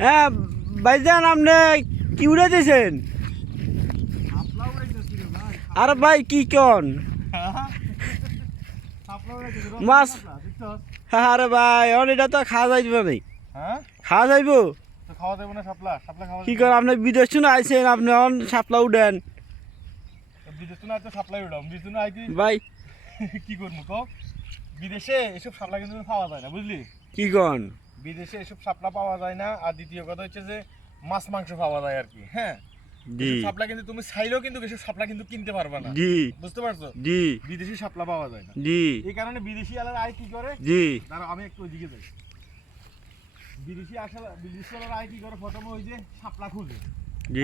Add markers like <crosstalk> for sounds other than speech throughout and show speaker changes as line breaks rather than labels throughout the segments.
হ্যাঁ ভাইজান আপনি কি উড়ে দিয়েছেন আর ভাই কি কন? মাছ- আরে ভাই অন এটা তো খাওয়া যাইব? না
হ্যাঁ
খাওয়া যাইব কি কর আপনি বিদেশ শুনে আইছেন আপনি অন সাপলা উঠেন ভাই। <laughs>
কি করব বিদেশে এসব কিন্তু পাওয়া যায় না বুঝলি?
কি কন?
বিদেশে এসব শাপলা পাওয়া যায় না। আর দ্বিতীয় কথা হচ্ছে যে মাছ মাংস পাওয়া যায় আর কি হ্যাঁ? শাপলা কিন্তু তুমি চাইলেও কিন্তু শাপলা কিন্তু কিনতে পারবে না।
জি।
বুঝতে পারছ?
জি।
বিদেশি শাপলা পাওয়া যায় না।
জি।
এই কারণে বিদেশি আলার আয় কি করে?
জি।
দাঁড়াও আমি একটু ওইদিকে যাই। বিদেশি আসলে বিদেশি আলার আয় কি করে? প্রথমে ওই যে শাপলা খুঁজে।
জি।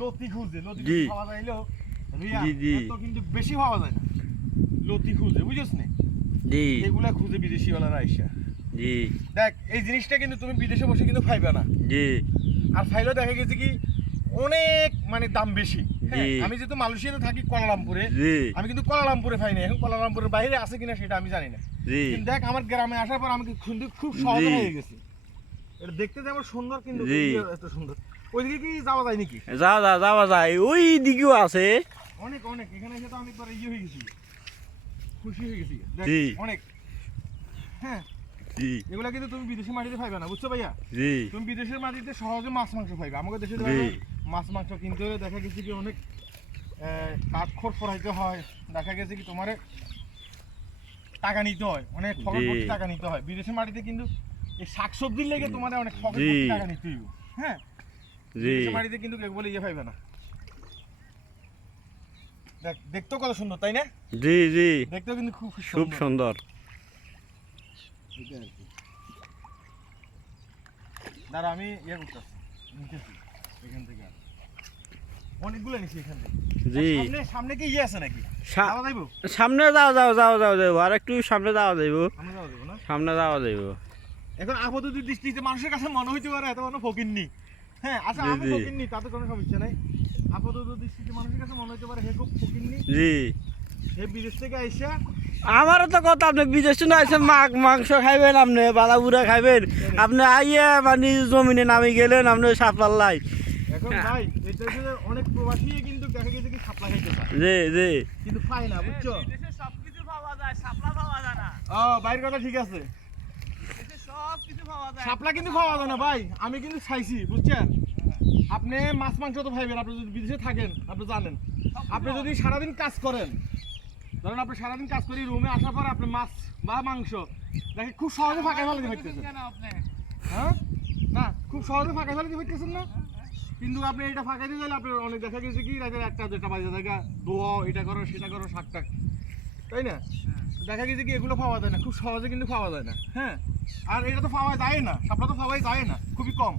লতি খুঁজে। লতি পাওয়া যাইলেও রিয়া
জি, জি।
কিন্তু বেশি পাওয়া যায় না। লতি খুঁজে বুঝছিস না?
জি।
এগুলা খুঁজে বিদেশি ওয়ালারা আইসা।
জি।
দেখ এই জিনিসটা কিন্তু তুমি বিদেশে বসে কিন্তু পাইবে না।
জি।
আর ফাইলেও দেখা গেছে কি অনেক মানে দাম বেশি। হ্যাঁ, আমি যেহেতু মালয়েশিয়াতে থাকি কোয়ালালামপুরে আমি কিন্তু কোয়ালালামপুরে পাই না এখন কোয়ালালামপুরের বাইরে আছে কিনা সেটা আমি জানি না। কিন্তু দেখ আমার গ্রামে আসার পর আমি কিন্তু খুব সহজ হয়ে গেছি। এটা দেখতে যেমন সুন্দর কিন্তু এত সুন্দর। ওইদিকে কি যাওয়া যায় নাকি?
যাও যাও যাওয়া যায়। ওই দিকেও আছে।
অনেক অনেক। এখানে এসে তো আমি পরে ইয়ে হয়ে গেছি। খুশি হয়ে গেছি। অনেক। হ্যাঁ
জি।
এগুলা কিন্তু তুমি বিদেশি মাটিতে পাইবে না বুঝছ ভাইয়া?
জি।
তুমি বিদেশের মাটিতে সহজে মাছ মাংস পাইবে আমাদের দেশে মাছ মাংস কিনতে হলে দেখা গেছে কি অনেক কাঠখড় ফরাইতে হয়। দেখা গেছে কি তোমার টাকা নিতে হয় অনেক ফকট টাকা নিতে হয়। মাটিতে কিন্তু এই শাকসবজির লেগে তোমার অনেক ফকট টাকা নিতে হইব হ্যাঁ?
জি।
বিদেশের মাটিতে কিন্তু কেউ বলে ইয়ে পাইবে না। দেখ দেখতেও কত সুন্দর তাই না?
জি জি।
দেখতেও কিন্তু খুব
খুব
সুন্দর। এটা আর কি। দাঁড়া আমি ইয়ে করতেছি। নিতেছি এখান থেকে অনেকগুলো নিছি এখান থেকে।
জি।
সামনে সামনে কি ইয়ে আছে নাকি? যাওয়া
সামনে যাও যাও যাও যাও যাইব। আর একটু সামনে যাওয়া যাইব।
সামনে যাওয়া যাইবো না?
সামনে যাওয়া যাইব।
এখন আপাতত দৃষ্টিতে মানুষের কাছে মনে হইতে পারে এত কোনো ফকিরনি হ্যাঁ আচ্ছা আমি
জি।
ফকিরনি তাতে কোনো সমস্যা নাই। আপাতত দৃষ্টিতে মানুষের কাছে মনে হইতে পারে হে খুব ফকিরনি
জি।
হে বিদেশ থেকে আইসা?
আমারও তো কথা আপনি বিদেশ শুনে আইসেন মাছ মাংস খাইবেন আপনি বালাবুরা খাইবেন। আপনি আইয়া মানে জমিনে নামি গেলেন আপনি সাপলার লাই
এখন
হ্যাঁ।
অনেক প্রবাসী কিন্তু দেখা গেছে কি সাপ্লাই খাইতে চায়
জি জি।
কিন্তু পায় না বুঝছ?
সবকিছু পাওয়া যায় শাপলা পাওয়া যায় না।
ও বাইরের কথা ঠিক আছে।
দেশে সব কিছু পাওয়া যায়।
শাপলা কিন্তু খাওয়া যায় না ভাই। আমি কিন্তু খাইছি বুঝছেন? আপনি মাছ মাংস তো খাইবেন আপনি যদি বিদেশে থাকেন আপনি জানেন। আপনি যদি সারাদিন কাজ করেন ধরেন আপনি সারাদিন কাজ করি রুমে আসার পর আপনি মাছ বা মাংস দেখে খুব সহজে ফাঁকা ফেলে দিতে
কেন
হ্যাঁ? না খুব সহজে ফাঁকা ফেলে দিতে না? কিন্তু আপনি এটা ফাঁকা দিয়ে দিলে আপনার অনেক দেখা গেছে কি রাতের একটা দুটা বাজে দেখা দোয়া এটা করো সেটা করো শাক টাক। তাই না? দেখা গেছে কি এগুলো পাওয়া যায় না খুব সহজে কিন্তু পাওয়া যায় না। হ্যাঁ? আর এটা তো পাওয়া যায় না সাপলা তো পাওয়াই যায় না খুবই কম।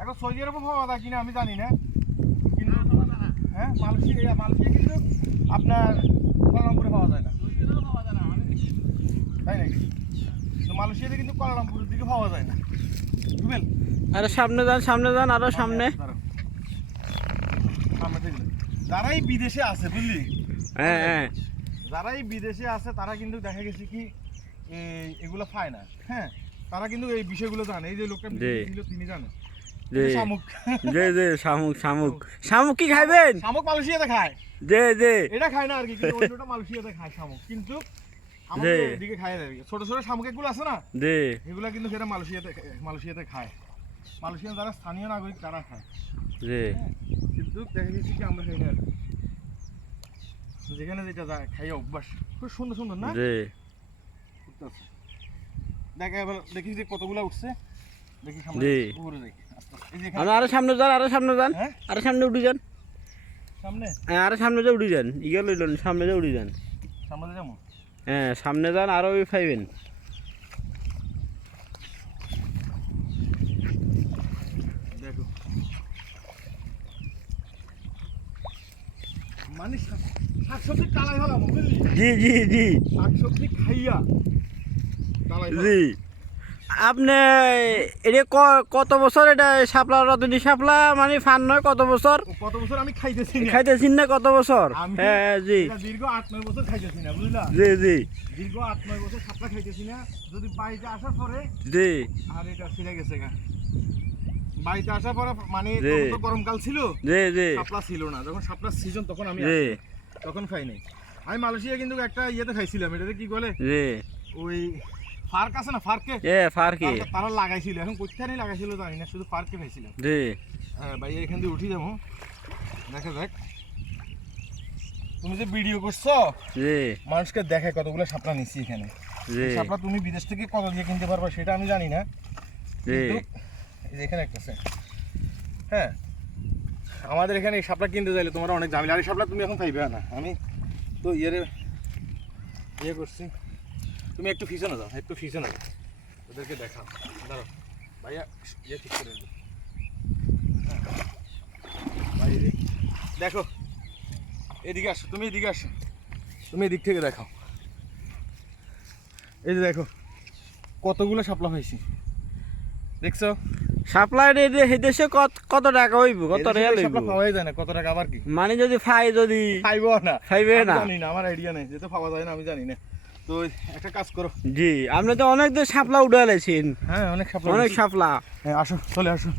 এখন সৌদি আরবে পাওয়া যায় কিনা আমি জানি না। কিন্তু হ্যাঁ মালয়েশিয়া মালয়েশিয়া কিন্তু আপনার কোয়ালালামপুরে পাওয়া যায় না। তাই নাকি? মালয়েশিয়াতে কিন্তু কোয়ালালামপুরের দিকে পাওয়া যায় না। বুঝলেন
আরে সামনে যান সামনে যান আরও সামনে।
যারাই বিদেশে আছে বুঝলি?
হ্যাঁ হ্যাঁ।
যারাই বিদেশে আছে তারা কিন্তু দেখা গেছে কি এগুলো পায় না। হ্যাঁ তারা কিন্তু এই বিষয়গুলো জানে। এই যে লোকটা তিনি জানে।
জি জি জি শামুক শামুক। শামুক। কি খাইবেন?
শামুক মালয়েশিয়াতে খায়।
জি জি
এটা খায় না আর কি কিন্তু অন্যটা মালয়েশিয়াতে খায় শামুক। কিন্তু আমাদের এদিকে খায় না ছোট ছোট শামুক এগুলো আছে না?
জি
এগুলা কিন্তু সেটা মালয়েশিয়াতে মালয়েশিয়াতে খায়। মালয়েশিয়ান যারা স্থানীয় নাগরিক তারা খায়।
জি
কিন্তু দেখা গেছে কি আমরা খাই না যেখানে যেটা যায় খাই অভ্যাস। খুব সুন্দর সুন্দর না?
জি।
দেখ এবার দেখি যে কতগুলা উঠছে। দেখি সামনে উপরে দেখি।
আরও সামনে যান আরও সামনে যান।
হ্যাঁ?
আরও সামনে উঠে যান।
সামনে?
হ্যাঁ আরও সামনে যা উঠে যান। ইয়ে লইলেন সামনে যা উঠে যান।
সামনে যাব?
হ্যাঁ সামনে যান আরও ওই পাইবেন
দেখো। মানে শাকসবজি কালাই হলাম বুঝলি?
জি জি জি।
শাকসবজি খাইয়া
জি। আপনি এটা কত বছর এটা শাপলা রতনী শাপলা? মানে ফান নয় কত বছর?
কত বছর? আমি খাইতেছি না।
খাইতেছেন না কত বছর? হ্যাঁ জি।
দীর্ঘ আট নয় বছর খাইতেছি না বুঝলা?
জি জি।
দীর্ঘ আট নয় বছর সাপলা খাইতেছি না। যদি বাড়িতে আসার পরে
জি।
আর এটা ছিঁড়ে গেছে গা। বাড়িতে আসার পরে মানে। তো গরমকাল ছিল
জি জি।
শাপলা ছিল না। যখন শাপলার সিজন তখন আমি তখন খাই নাই আমি মালয়েশিয়া কিন্তু একটা ইয়েতে খাইছিলাম এটাতে কি বলে?
জি।
ওই ফার্ক আছে না ফার্কে?
এ ফারকি।
তারা- লাগাইছিল এখন কোথায় লাগাইছিল জানি না শুধু পার্কে খাইছিলাম
জি।
হ্যাঁ ভাই এখান দিয়ে উঠি যাব। দেখা যাক। তুমি যে ভিডিও করছ
জি।
মানুষকে দেখে কতগুলো শাপলা নিচ্ছি এখানে।
জি।
শাপলা তুমি বিদেশ থেকে কত দিয়ে কিনতে পারবা সেটা আমি জানি না। এখানে একটা আছে। হ্যাঁ আমাদের এখানে এই শাপলা কিনতে চাইলে তোমার অনেক ঝামেলা। আর এই শাপলা তুমি এখন পাইবে না। আমি তো ইয়ে ইয়ে করছি। তুমি একটু ফিসনে যাও একটু ফিসনে যাও। ওদেরকে দেখাও। দাঁড়াও। ভাইয়া ইয়ে ঠিক করে। হ্যাঁ। দেখো এদিকে আসো তুমি এদিকে আসো। তুমি এদিক থেকে দেখাও। এই যে দেখো কতগুলো শাপলা হয়েছি। দেখছ?
সাপ্লাই এই দেশে কত কত টাকা হইব? কত টাকা
এই
লইব
যায় না কত টাকা আবার কি?
মানে যদি ফাই যদি
খাইবো না। আমি
না।
জানি না আমার আইডিয়া নেই। যেহেতু পাওয়া যায় না আমি জানি না। তো একটা কাজ করো।
জি আপনি তো অনেক দিন সাপলা উঠালেছেন
হ্যাঁ অনেক শাপলা
অনেক। সাপলা
হ্যাঁ আসো চলে আসো।